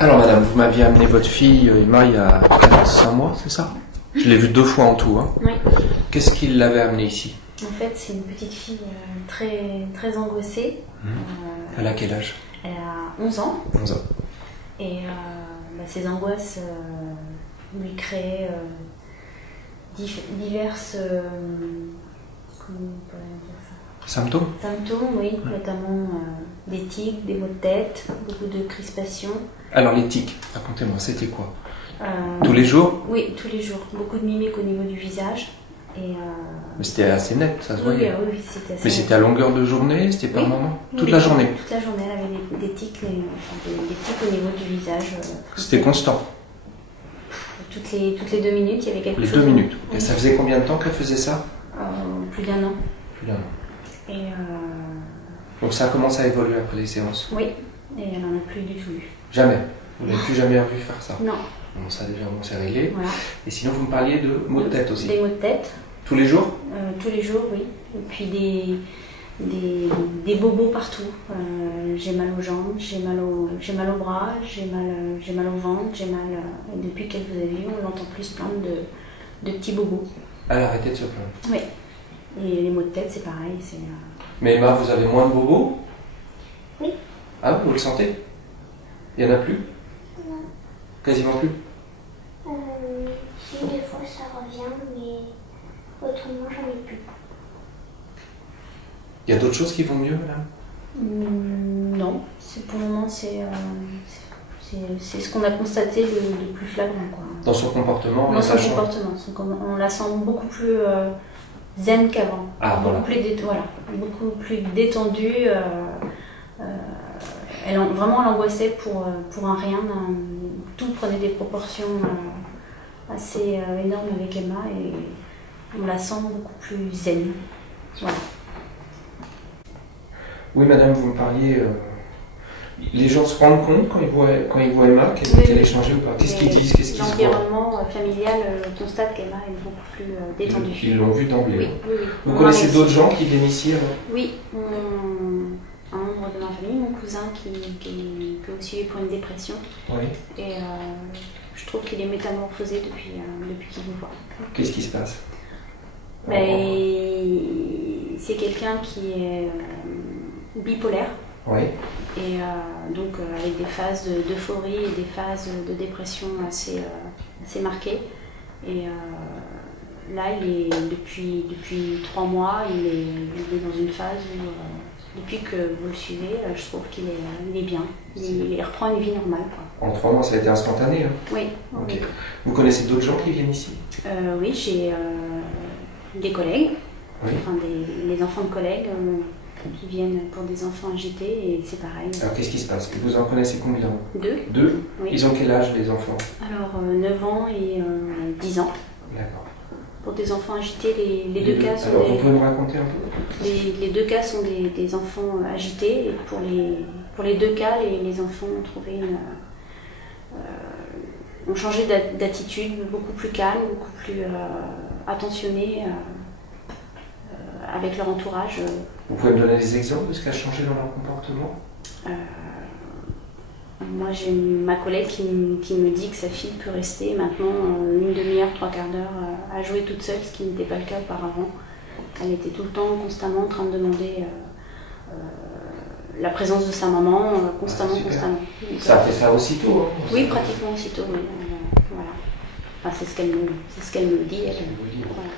Alors madame, vous m'aviez amené votre fille Emma il y a 5 mois, c'est ça? Je l'ai vue 2 fois en tout. Hein. Oui. Qu'est-ce qui l'avait amenée ici? En fait, c'est une petite fille très angoissée. Elle a quel âge? Elle a 11 ans. 11 ans. Et ces angoisses lui créaient diverses... comment on peut dire ça? Symptômes? Symptômes, oui. Notamment des tics, des maux de tête, beaucoup de crispation. Alors les tics, racontez-moi, c'était quoi? Tous les jours? Oui, tous les jours. Beaucoup de mimiques au niveau du visage. Mais c'était assez net, ça se voyait. Oui, c'était assez Mais net. c'était à longueur de journée, c'était par moment? Toute Oui, la journée? Toute la journée, elle avait des tics, des tics au niveau du visage. C'était constant? Toutes les 2 minutes, il y avait quelque Les chose. 2 minutes. Oui. Et ça faisait combien de temps qu'elle faisait ça? Plus d'1 an. Plus d'un an. Et Donc ça a commencé à évoluer après les séances? oui, et elle n'en a plus du tout eu. Jamais? Vous n'avez plus jamais vu faire ça? Non. Bon, ça déjà, bon, c'est réglé. Voilà. Et sinon, vous me parliez de maux de tête aussi? Des maux de tête. Tous les jours? Tous les jours, oui. Et puis des bobos partout. J'ai mal aux jambes, j'ai mal au bras, j'ai mal au ventre, et depuis qu'elle vous a vu, on l'entend plus plaindre de petits bobos. Elle a arrêté de se plaindre. Oui. Et les maux de tête, c'est pareil. Mais Emma, vous avez moins de bobos? Oui. Ah, vous le sentez? Il n'y en a plus? Non. Quasiment plus? Si, des fois ça revient, mais autrement j'en ai plus. Il y a d'autres choses qui vont mieux, madame? Non. Pour le moment, c'est ce qu'on a constaté de plus flagrant, quoi. Dans son comportement? Dans son ça change. comportement. On la sent beaucoup plus zen qu'avant. Ah, voilà. Beaucoup plus détendue. Vraiment, elle angoissait pour un rien. Tout prenait des proportions assez énormes avec Emma et on la sent beaucoup plus zen. Voilà. Oui, madame, vous me parliez... Les gens se rendent compte quand ils voient Emma qu'elle est changée ou pas? Qu'est-ce qu'ils disent? Qu'est-ce qu'ils se voient? L'environnement familial constate qu'Emma est beaucoup plus détendue. Ils l'ont vu d'emblée. Oui, oui, oui. Vous connaissez d'autres gens qui viennent ici alors? Oui, un membre de ma famille, mon cousin qui peut aussi pour une dépression. Oui. Et je trouve qu'il est métamorphosé depuis qu'il vous voit. Qu'est-ce qui se passe? C'est quelqu'un qui est bipolaire. Oui. Et donc avec des phases d'euphorie et des phases de dépression assez marquées. Et là, depuis 3 mois, il est dans une phase où, depuis que vous le suivez, je trouve qu'il est bien. Il reprend une vie normale, quoi. En 3 mois, ça a été instantané, hein? Oui. Ok. Oui. Vous connaissez d'autres gens qui viennent ici? Oui, j'ai des collègues, Oui. enfin les enfants de collègues qui viennent pour des enfants agités et c'est pareil. Alors qu'est-ce qui se passe? Vous en connaissez combien? 2. 2? Oui. Ils ont quel âge, les enfants? Alors 9 ans et 10 ans. D'accord. Pour des enfants agités, les deux cas sont Alors vous pouvez me raconter un peu? les 2 cas sont des enfants agités et pour les 2 cas, les enfants ont trouvé ont changé d'attitude, beaucoup plus calme, beaucoup plus attentionné avec leur entourage. Vous pouvez me donner des exemples de ce qui a changé dans leur comportement? Moi, j'ai ma collègue qui me dit que sa fille peut rester maintenant une demi-heure, 3/4 d'heure à jouer toute seule, ce qui n'était pas le cas auparavant. Elle était tout le temps, constamment en train de demander la présence de sa maman, constamment. Super. Donc, Ça a fait ça aussitôt, hein? oui, pratiquement aussitôt, oui. Voilà. Enfin, c'est ce qu'elle me dit, elle. vous dit. Voilà.